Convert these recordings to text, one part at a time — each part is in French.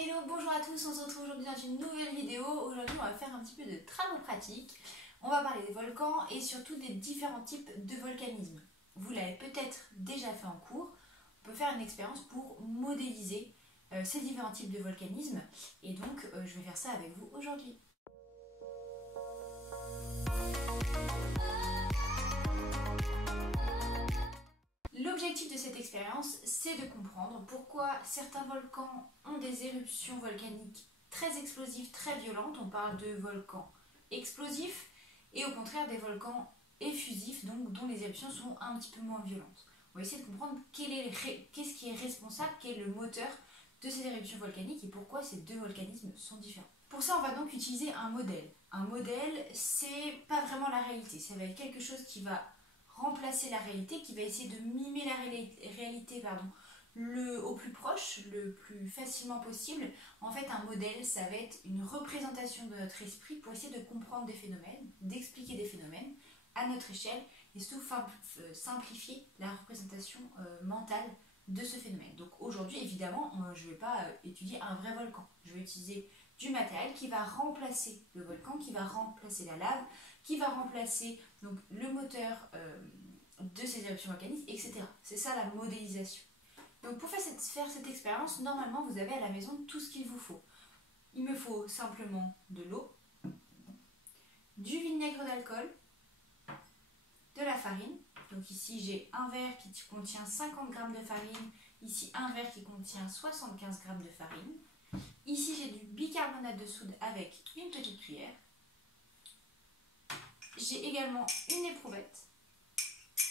Hello, bonjour à tous, on se retrouve aujourd'hui dans une nouvelle vidéo. Aujourd'hui on va faire un petit peu de travaux pratiques. On va parler des volcans et surtout des différents types de volcanisme. Vous l'avez peut-être déjà fait en cours. On peut faire une expérience pour modéliser ces différents types de volcanisme. Et donc je vais faire ça avec vous aujourd'hui. L'objectif de cette expérience, c'est de comprendre pourquoi certains volcans ont des éruptions volcaniques très explosives, très violentes. On parle de volcans explosifs et au contraire des volcans effusifs, donc dont les éruptions sont un petit peu moins violentes. On va essayer de comprendre qu'est-ce qui est responsable, quel est le moteur de ces éruptions volcaniques et pourquoi ces deux volcanismes sont différents. Pour ça, on va donc utiliser un modèle. Un modèle, c'est pas vraiment la réalité, ça va être quelque chose qui va remplacer la réalité, qui va essayer de mimer la réalité au plus proche, le plus facilement possible. En fait, un modèle, ça va être une représentation de notre esprit pour essayer de comprendre des phénomènes, d'expliquer des phénomènes à notre échelle et surtout simplifier la représentation mentale de ce phénomène. Donc aujourd'hui, évidemment, je ne vais pas étudier un vrai volcan. Je vais utiliser du matériel qui va remplacer le volcan, qui va remplacer la lave, qui va remplacer donc, le moteur de ces éruptions volcaniques, etc. C'est ça la modélisation. Donc pour faire cette expérience, normalement vous avez à la maison tout ce qu'il vous faut. Il me faut simplement de l'eau, du vinaigre d'alcool, de la farine. Donc ici j'ai un verre qui contient 50 g de farine, ici un verre qui contient 75 g de farine. Ici j'ai du bicarbonate de soude avec une petite cuillère. J'ai également une éprouvette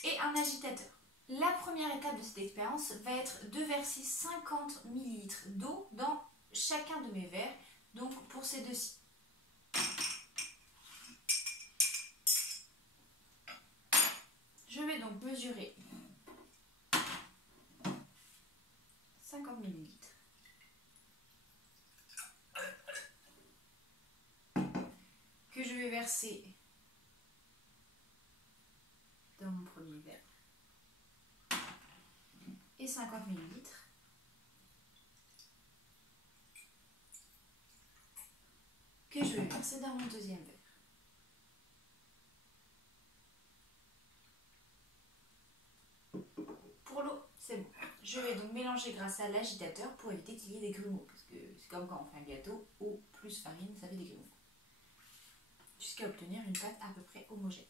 et un agitateur. La première étape de cette expérience va être de verser 50 ml d'eau dans chacun de mes verres, donc pour ces deux-ci. Je vais donc mesurer 50 ml. Que je vais verser dans mon premier verre et 50 ml que je vais verser dans mon deuxième verre. Pour l'eau, c'est bon. Je vais donc mélanger grâce à l'agitateur pour éviter qu'il y ait des grumeaux, parce que c'est comme quand on fait un gâteau, eau plus farine, ça fait des grumeaux. Jusqu'à obtenir une pâte à peu près homogène.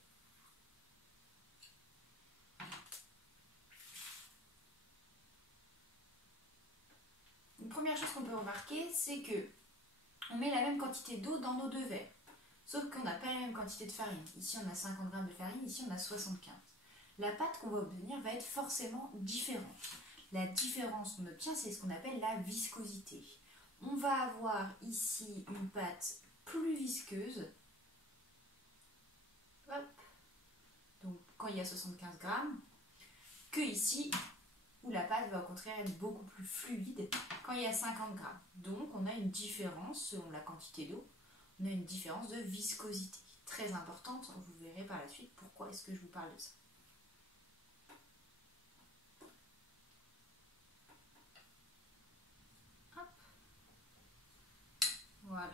Une première chose qu'on peut remarquer, c'est que on met la même quantité d'eau dans nos deux verres. Sauf qu'on n'a pas la même quantité de farine. Ici, on a 50 g de farine, ici, on a 75. La pâte qu'on va obtenir va être forcément différente. La différence qu'on obtient, c'est ce qu'on appelle la viscosité. On va avoir ici une pâte plus visqueuse. Hop. Donc, quand il y a 75 g, que ici, où la pâte va au contraire être beaucoup plus fluide quand il y a 50 g. Donc on a une différence, selon la quantité d'eau, on a une différence de viscosité. Très importante, vous verrez par la suite pourquoi est-ce que je vous parle de ça. Hop. Voilà.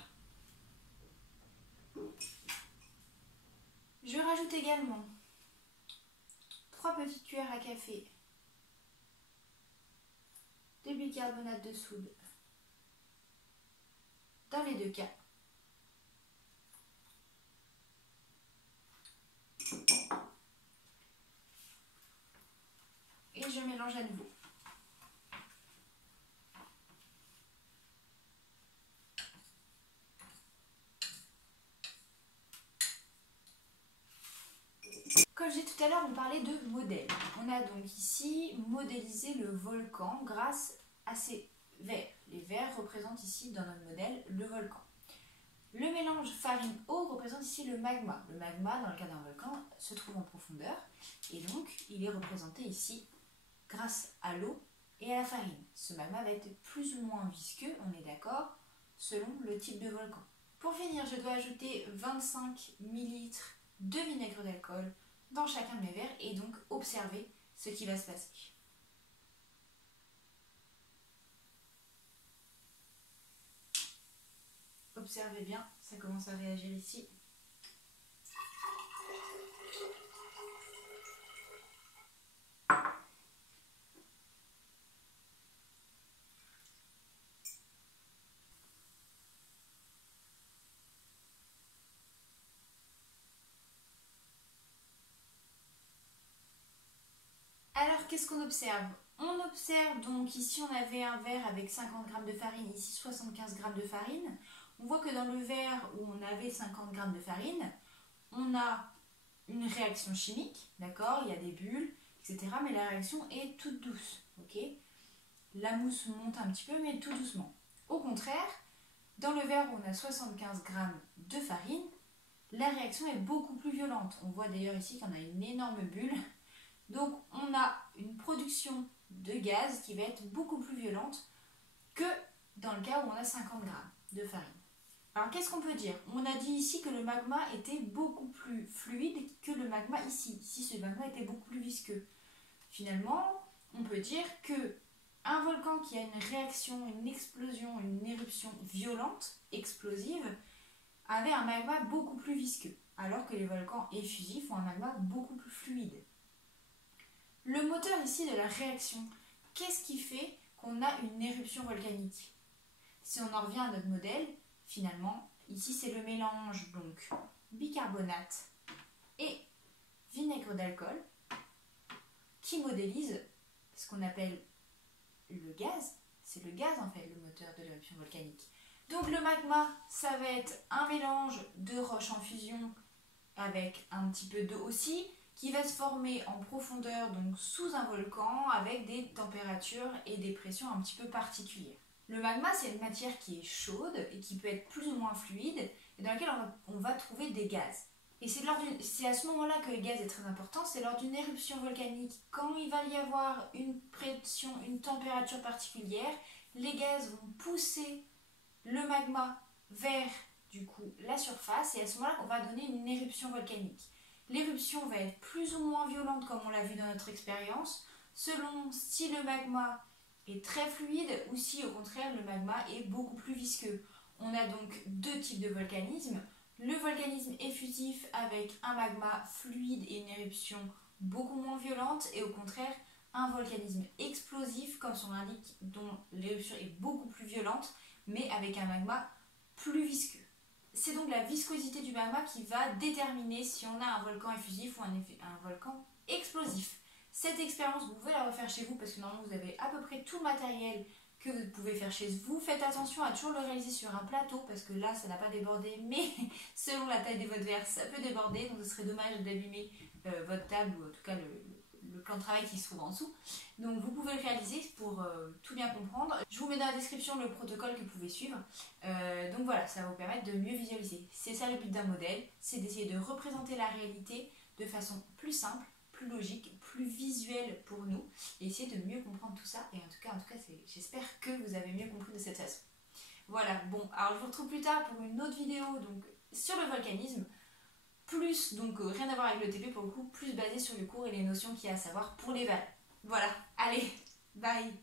Je rajoute également 3 petites cuillères à café de bicarbonate de soude dans les deux cas. Et je mélange à nouveau. Comme je disais tout à l'heure, on parlait de modèle. On a donc ici modélisé le volcan grâce à ces verres. Les verres représentent ici dans notre modèle le volcan. Le mélange farine-eau représente ici le magma. Le magma, dans le cas d'un volcan, se trouve en profondeur et donc il est représenté ici grâce à l'eau et à la farine. Ce magma va être plus ou moins visqueux, on est d'accord, selon le type de volcan. Pour finir, je dois ajouter 25 ml de vinaigre d'alcool dans chacun de mes verres et donc observer ce qui va se passer. observez bien, ça commence à réagir ici. Alors, qu'est-ce qu'on observe? On observe donc, ici on avait un verre avec 50 g de farine, ici 75 g de farine. On voit que dans le verre où on avait 50 g de farine, on a une réaction chimique, d'accord? Il y a des bulles, etc. Mais la réaction est toute douce, ok? La mousse monte un petit peu, mais tout doucement. Au contraire, dans le verre où on a 75 g de farine, la réaction est beaucoup plus violente. On voit d'ailleurs ici qu'on a une énorme bulle. Donc on a une production de gaz qui va être beaucoup plus violente que dans le cas où on a 50 g de farine. Alors qu'est-ce qu'on peut dire? On a dit ici que le magma était beaucoup plus fluide que le magma ici. Ici ce magma était beaucoup plus visqueux. Finalement, on peut dire que un volcan qui a une réaction, une explosion, une éruption violente, explosive, avait un magma beaucoup plus visqueux, alors que les volcans effusifs ont un magma beaucoup plus fluide. Le moteur ici de la réaction, qu'est-ce qui fait qu'on a une éruption volcanique? Si on en revient à notre modèle, finalement, ici c'est le mélange donc bicarbonate et vinaigre d'alcool qui modélise ce qu'on appelle le gaz. C'est le gaz en fait le moteur de l'éruption volcanique. Donc le magma, ça va être un mélange de roches en fusion avec un petit peu d'eau aussi, qui va se former en profondeur, donc sous un volcan, avec des températures et des pressions un petit peu particulières. Le magma, c'est une matière qui est chaude et qui peut être plus ou moins fluide, et dans laquelle on va trouver des gaz. Et c'est à ce moment-là que le gaz est très important, c'est lors d'une éruption volcanique, quand il va y avoir une pression, une température particulière, les gaz vont pousser le magma vers du coup la surface, et à ce moment-là qu'on va donner une éruption volcanique. L'éruption va être plus ou moins violente comme on l'a vu dans notre expérience, selon si le magma est très fluide ou si au contraire le magma est beaucoup plus visqueux. On a donc deux types de volcanisme. Le volcanisme effusif avec un magma fluide et une éruption beaucoup moins violente, et au contraire un volcanisme explosif comme son nom l'indique, dont l'éruption est beaucoup plus violente mais avec un magma plus visqueux. C'est donc la viscosité du magma qui va déterminer si on a un volcan effusif ou un volcan explosif. Cette expérience, vous pouvez la refaire chez vous parce que normalement vous avez à peu près tout le matériel que vous pouvez faire chez vous. Faites attention à toujours le réaliser sur un plateau parce que là ça n'a pas débordé, mais selon la taille de votre verre ça peut déborder, donc ce serait dommage d'abîmer votre table ou en tout cas le plan de travail qui se trouve en dessous. Donc vous pouvez le réaliser pour tout bien comprendre. Je vous mets dans la description le protocole que vous pouvez suivre. Donc voilà, ça va vous permettre de mieux visualiser. C'est ça le but d'un modèle, c'est d'essayer de représenter la réalité de façon plus simple, plus logique, plus visuelle pour nous, et essayer de mieux comprendre tout ça. Et en tout cas j'espère que vous avez mieux compris de cette façon. Voilà, bon, alors je vous retrouve plus tard pour une autre vidéo donc, sur le volcanisme. Plus, donc rien à voir avec le TP pour le coup, plus basé sur le cours et les notions qu'il y a à savoir pour les valeurs. Voilà, allez, bye!